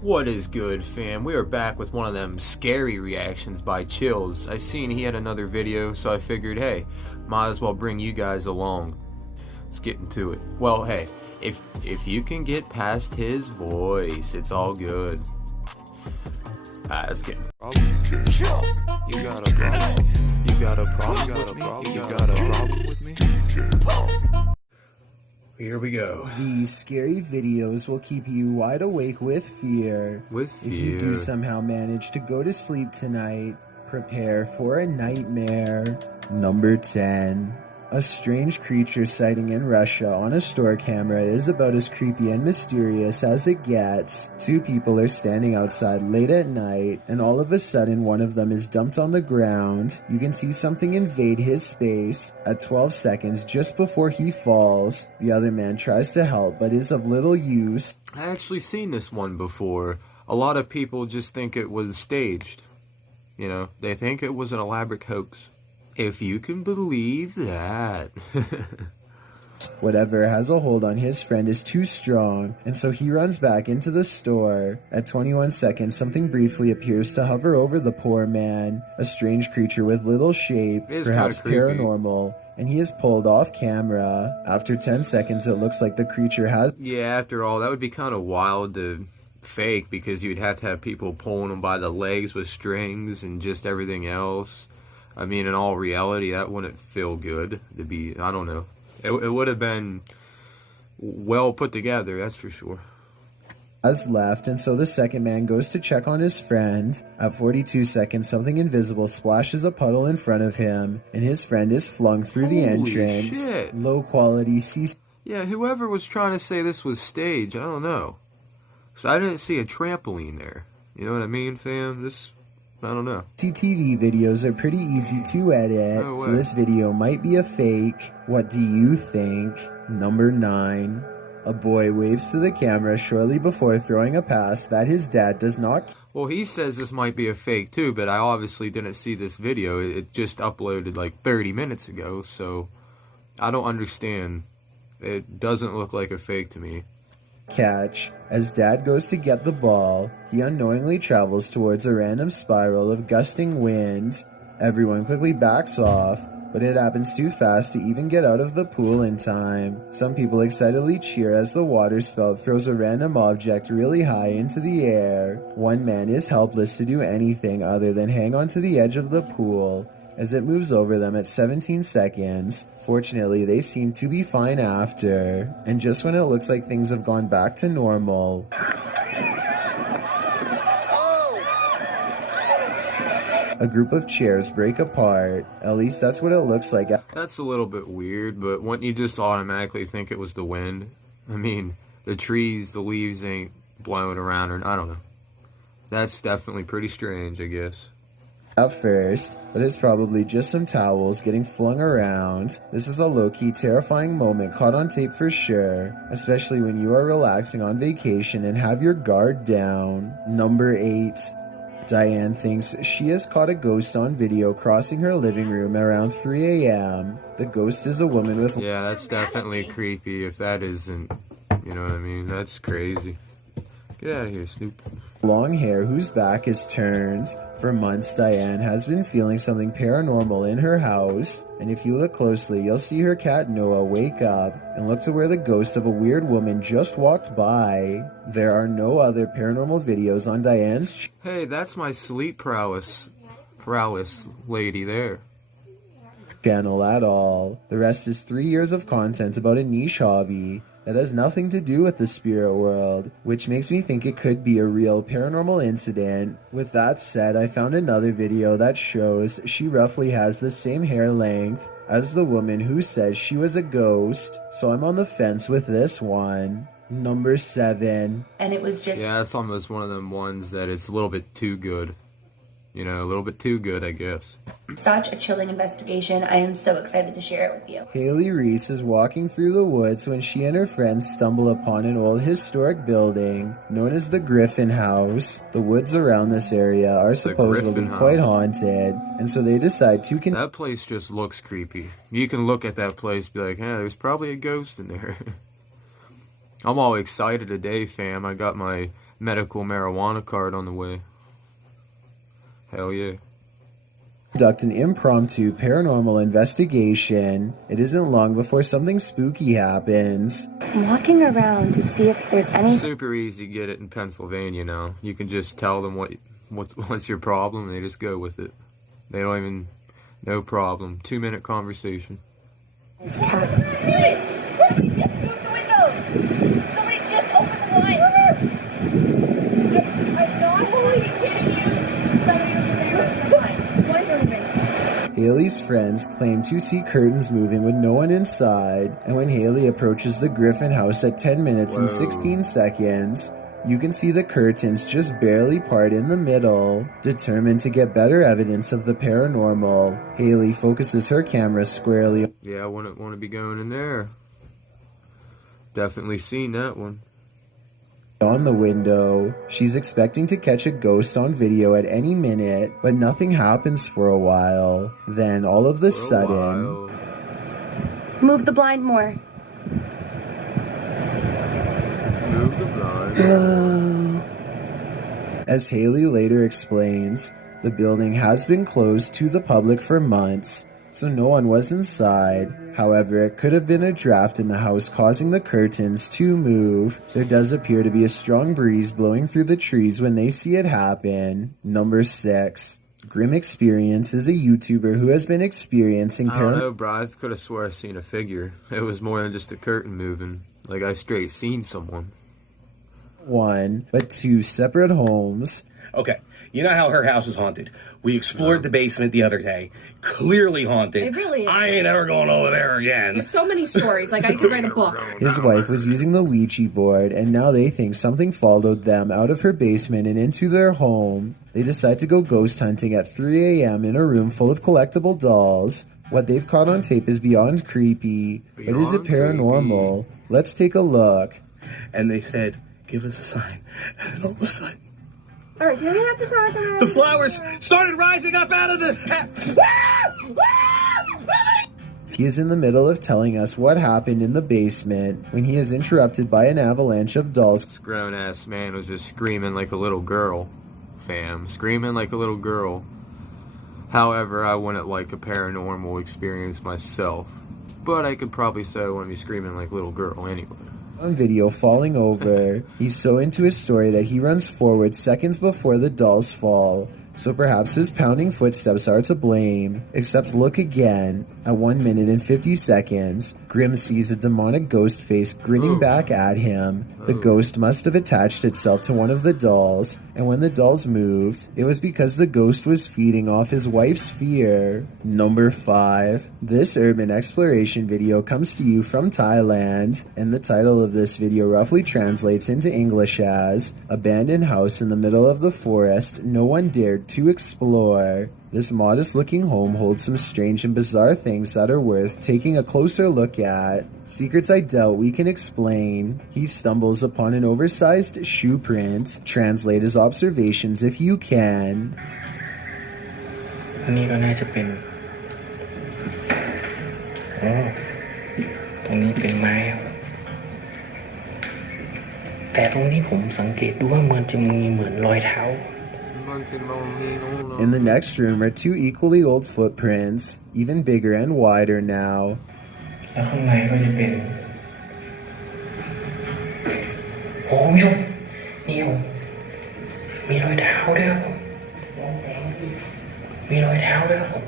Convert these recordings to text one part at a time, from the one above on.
What is good, fam? We are back with one of them scary reactions by Chills. I seen he had another video, so I figured, hey, might as well bring you guys along. Let's get into it. Well, hey, if you can get past his voice, it's all good. Alright, let's get into it. You got a problem? You got a problem with me? You got a problem with me? Here we go. These scary videos will keep you wide awake with fear. If you do somehow manage to go to sleep tonight, prepare for a nightmare. Number 10. A strange creature sighting in Russia on a store camera is about as creepy and mysterious as it gets. Two people are standing outside late at night, and all of a sudden one of them is dumped on the ground. You can see something invade his space. At 12 seconds, just before he falls, the other man tries to help but is of little use. I actually seen this one before. A lot of people just think it was staged. You know, they think it was an elaborate hoax. If you can believe that. Whatever has a hold on his friend is too strong, and so he runs back into the store. At 21 seconds, something briefly appears to hover over the poor man. A strange creature with little shape, perhaps paranormal, and he is pulled off camera. After 10 seconds, it looks like the creature has... Yeah, after all, that would be kind of wild to fake, because you'd have to have people pulling him by the legs with strings and just everything else. I mean, in all reality, that wouldn't feel good to be, I don't know. It would have been well put together, that's for sure. Has left, and so the second man goes to check on his friend. At 42 seconds, something invisible splashes a puddle in front of him, and his friend is flung through the entrance. Shit. Low quality Yeah, whoever was trying to say this was staged, I don't know. So I didn't see a trampoline there. You know what I mean, fam? I don't know. CCTV videos are pretty easy to edit, so this video might be a fake. What do you think? Number 9. A boy waves to the camera shortly before throwing a pass that his dad does not... Well, he says this might be a fake too, but I obviously didn't see this video. It just uploaded like 30 minutes ago, so I don't understand. It doesn't look like a fake to me. Catch. As dad goes to get the ball, he unknowingly travels towards a random spiral of gusting wind. Everyone quickly backs off, but it happens too fast to even get out of the pool in time. Some people excitedly cheer as the water spout throws a random object really high into the air. One man is helpless to do anything other than hang onto the edge of the pool as it moves over them at 17 seconds. Fortunately, they seem to be fine after, and just when it looks like things have gone back to normal, a group of chairs break apart. At least that's what it looks like. That's a little bit weird, but wouldn't you just automatically think it was the wind? I mean, the trees, the leaves ain't blowing around, or I don't know. That's definitely pretty strange, I guess. At first, but it's probably just some towels getting flung around. This is a low-key terrifying moment caught on tape for sure, especially when you are relaxing on vacation and have your guard down. Number 8. Diane thinks she has caught a ghost on video crossing her living room around 3 a.m. The ghost is a woman with... Yeah, that's definitely creepy if that isn't, you know what I mean? That's crazy. Get out of here, Snoop. Long hair whose back is turned. For months, Diane has been feeling something paranormal in her house, and if you look closely, you'll see her cat Noah wake up and look to where the ghost of a weird woman just walked by. There are no other paranormal videos on Diane's Hey, that's my sleep prowess lady there. channel at all. The rest is 3 years of content about a niche hobby that has nothing to do with the spirit world, which makes me think it could be a real paranormal incident. With that said, I found another video that shows she roughly has the same hair length as the woman who says she was a ghost, so I'm on the fence with this one. Number 7. And it was just... Yeah, that's almost one of them ones that it's a little bit too good. You know, a little bit too good, I guess. Such a chilling investigation. I am so excited to share it with you. Haley Reese is walking through the woods when she and her friends stumble upon an old historic building known as the Griffin House. The woods around this area are supposedly quite haunted, and so they decide to... That place just looks creepy. You can look at that place and be like, hey, there's probably a ghost in there. I'm all excited today, fam. I got my medical marijuana card on the way. Hell yeah. Conduct an impromptu paranormal investigation. It isn't long before something spooky happens. I'm walking around to see if there's any. Super easy to get it in Pennsylvania now. You can just tell them what's your problem, and they just go with it. They don't even, no problem. 2-minute conversation. This cat. Somebody just moved the windows! Somebody just opened the blinds! I'm not only kidding you! Somebody opened the blinds! Blinds are open. Haley's friends claim to see curtains moving with no one inside, and when Haley approaches the Griffin house at 10 minutes and 16 seconds, you can see the curtains just barely part in the middle. Determined to get better evidence of the paranormal, Haley focuses her camera squarely. Yeah, I wouldn't want to be going in there. Definitely seen that one. On the window. She's expecting to catch a ghost on video at any minute, but nothing happens for a while. Then, all of a sudden... Move the blind more. Move the blind. As Haley later explains, the building has been closed to the public for months, so no one was inside. However, it could have been a draft in the house causing the curtains to move. There does appear to be a strong breeze blowing through the trees when they see it happen. Number 6. Grim Experience is a YouTuber who has been experiencing I don't know, bro. I could have swore I seen a figure. It was more than just a curtain moving. Like I straight seen someone. One, but 2 separate homes. Okay, you know how her house was haunted. We explored the basement the other day. Clearly haunted. It really is. I ain't ever going over there again. There's so many stories. Like, I could write a book. His wife was using the Ouija board, and now they think something followed them out of her basement and into their home. They decide to go ghost hunting at 3 a.m. in a room full of collectible dolls. What they've caught on tape is beyond creepy. But is it paranormal? Let's take a look. And they said, give us a sign. And then all of a sudden, All right, you don't have to talk about the flowers started rising up out of the... He is in the middle of telling us what happened in the basement when he is interrupted by an avalanche of dolls. This grown-ass man was just screaming like a little girl, fam. Screaming like a little girl. However, I wouldn't like a paranormal experience myself. But I could probably say I wouldn't be screaming like a little girl anyway. On video falling over. He's so into his story that he runs forward seconds before the dolls fall. So perhaps his pounding footsteps are to blame. Except look again. At 1 minute and 50 seconds, Grim sees a demonic ghost face grinning back at him. The ghost must have attached itself to one of the dolls, and when the dolls moved, it was because the ghost was feeding off his wife's fear. Number 5. This urban exploration video comes to you from Thailand, and the title of this video roughly translates into English as Abandoned House in the Middle of the Forest No One Dared to Explore. This modest-looking home holds some strange and bizarre things that are worth taking a closer look at. Secrets I doubt we can explain. He stumbles upon an oversized shoe print. Translate his observations if you can. อันนี้ก็น่าจะเป็นตรงนี้เป็นไม้แต่ตรงนี้ผมสังเกตดูว่ามันจะมีเหมือนรอยเท้า In the next room are 2 equally old footprints, even bigger and wider now. แล้วข้างในก็จะเป็นโอ้ยมนี่ผมมีรอยเท้าด้วยครับผมมีรอยเท้าด้วยครับผม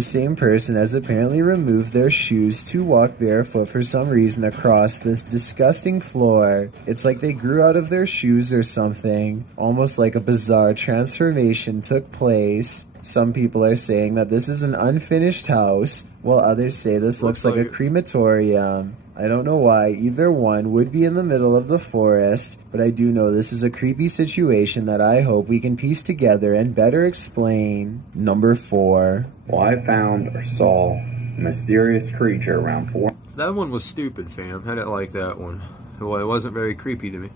The same person has apparently removed their shoes to walk barefoot for some reason across this disgusting floor. It's like they grew out of their shoes or something. Almost like a bizarre transformation took place. Some people are saying that this is an unfinished house, while others say this looks like a crematorium. I don't know why either one would be in the middle of the forest, but I do know this is a creepy situation that I hope we can piece together and better explain. Number 4. Well, I found or saw a mysterious creature around 4 That one was stupid, fam. I didn't like that one. Well, it wasn't very creepy to me.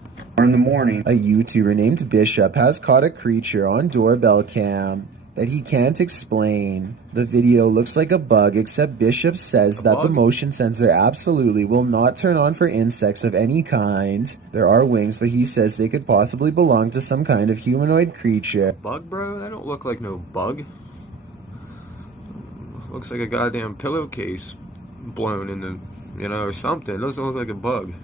in the morning. A YouTuber named Bishop has caught a creature on doorbell cam. that he can't explain. The video looks like a bug, except Bishop says that the motion sensor absolutely will not turn on for insects of any kind. There are wings, but he says they could possibly belong to some kind of humanoid creature. Bug, bro? That don't look like no bug. Looks like a goddamn pillowcase blown in the, you know, or something. It doesn't look like a bug.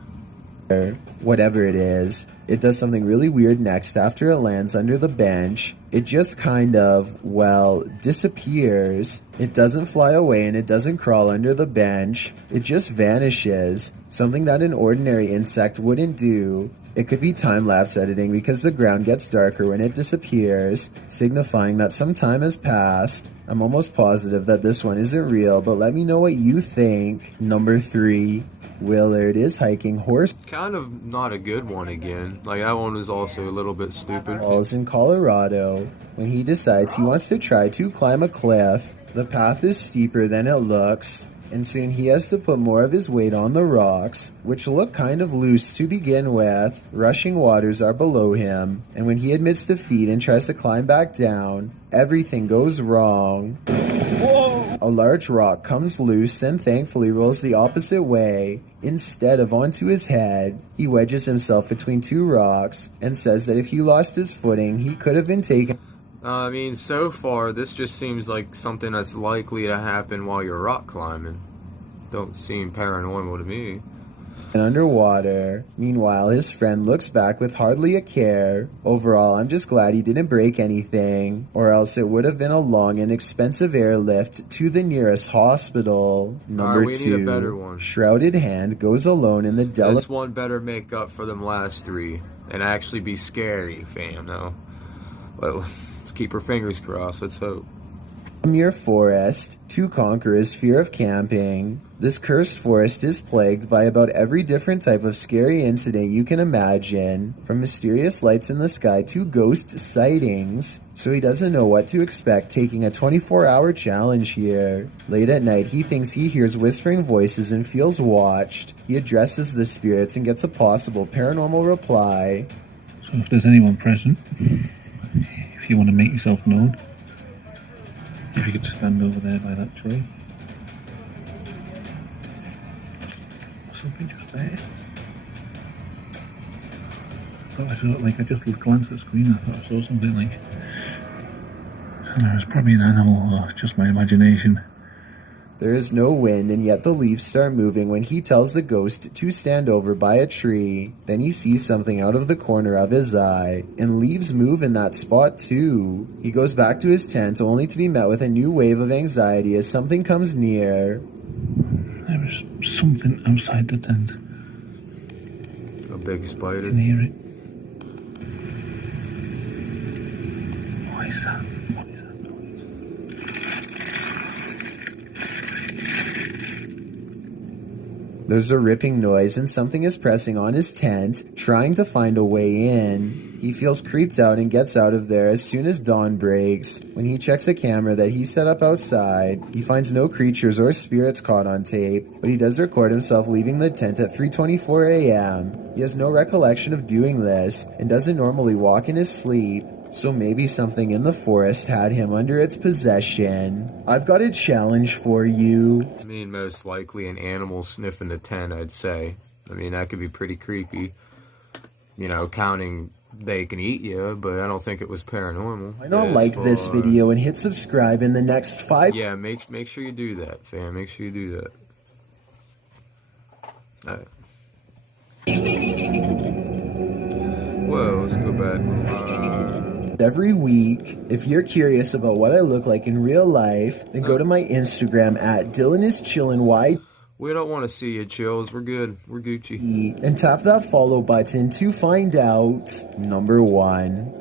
Whatever it is, it does something really weird next after it lands under the bench. It just kind of, well, disappears. It doesn't fly away and it doesn't crawl under the bench. It just vanishes. Something that an ordinary insect wouldn't do. It could be time-lapse editing because the ground gets darker when it disappears, signifying that some time has passed. I'm almost positive that this one isn't real, but let me know what you think. Number 3. Willard is hiking horse Kind of not a good one again. Like, that one was also a little bit stupid. falls in Colorado when he decides he wants to try to climb a cliff. The path is steeper than it looks, and soon he has to put more of his weight on the rocks, which look kind of loose to begin with. Rushing waters are below him, and when he admits defeat and tries to climb back down, everything goes wrong. A large rock comes loose and thankfully rolls the opposite way instead of onto his head. He wedges himself between two rocks and says that if he lost his footing, he could have been taken. I mean, so far, this just seems like something that's likely to happen while you're rock climbing. Don't seem paranormal to me. Underwater. Meanwhile, his friend looks back with hardly a care. Overall, I'm just glad he didn't break anything, or else it would have been a long and expensive airlift to the nearest hospital. Number we 2. need a better one. Shrouded Hand goes alone in the This one better make up for them last 3 and actually be scary, fam. No, well, let's keep our fingers crossed. Let's hope. Delamere Forest to conquer his fear of camping. This cursed forest is plagued by about every different type of scary incident you can imagine, from mysterious lights in the sky to ghost sightings. So he doesn't know what to expect taking a 24-hour challenge here. Late at night, he thinks he hears whispering voices and feels watched. He addresses the spirits and gets a possible paranormal reply. So if there's anyone present, if you want to make yourself known, if you could stand over there by that tree. Something just there. I just glanced at the screen. I thought I saw something like. I don't know, it's probably an animal or just my imagination. There is no wind, and yet the leaves start moving when he tells the ghost to stand over by a tree. Then he sees something out of the corner of his eye, and leaves move in that spot too. He goes back to his tent only to be met with a new wave of anxiety as something comes near. There was something outside the tent. A big spider. I can hear it. What is that? What is that noise? There's a ripping noise and something is pressing on his tent, trying to find a way in. He feels creeped out and gets out of there as soon as dawn breaks. When he checks a camera that he set up outside, he finds no creatures or spirits caught on tape, but he does record himself leaving the tent at 3:24 a.m. He has no recollection of doing this and doesn't normally walk in his sleep. So maybe something in the forest had him under its possession. I've got a challenge for you. I mean, most likely an animal sniffing the tent, I'd say. I mean, that could be pretty creepy. You know, counting they can eat you, but I don't think it was paranormal. Why not like this video and hit subscribe in the next 5... Yeah, make sure you do that, fam. Make sure you do that. Alright. Whoa, let's go back. Every week. If you're curious about what I look like in real life, then go to my Instagram at DylanIsChillin'. We don't want to see you, Chills. We're good. We're Gucci. And tap that follow button to find out number 1.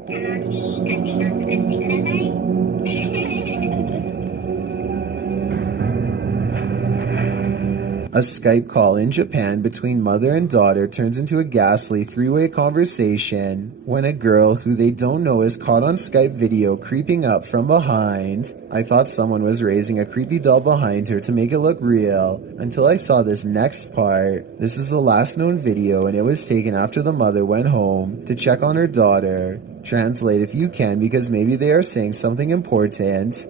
A Skype call in Japan between mother and daughter turns into a ghastly three-way conversation when a girl who they don't know is caught on Skype video creeping up from behind. I thought someone was raising a creepy doll behind her to make it look real, until I saw this next part. This is the last known video, and it was taken after the mother went home to check on her daughter. Translate if you can, because maybe they are saying something important.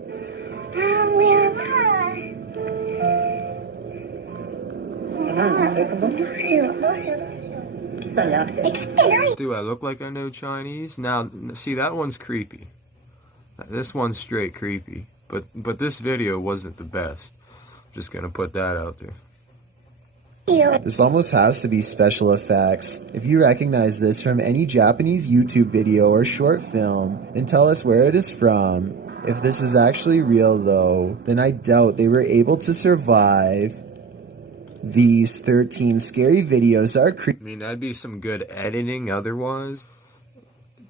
Do I look like I know Chinese? Now, see, that one's creepy. This one's straight creepy. But this video wasn't the best. Just gonna put that out there. This almost has to be special effects. If you recognize this from any Japanese YouTube video or short film, then tell us where it is from. If this is actually real though, then I doubt they were able to survive. These 13 scary videos are creepy. I mean, that'd be some good editing otherwise.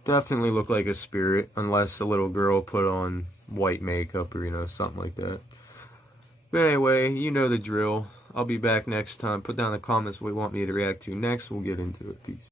Definitely look like a spirit, unless a little girl put on white makeup or, you know, something like that. But anyway, you know the drill. I'll be back next time. Put down in the comments what you want me to react to next. We'll get into it. Peace.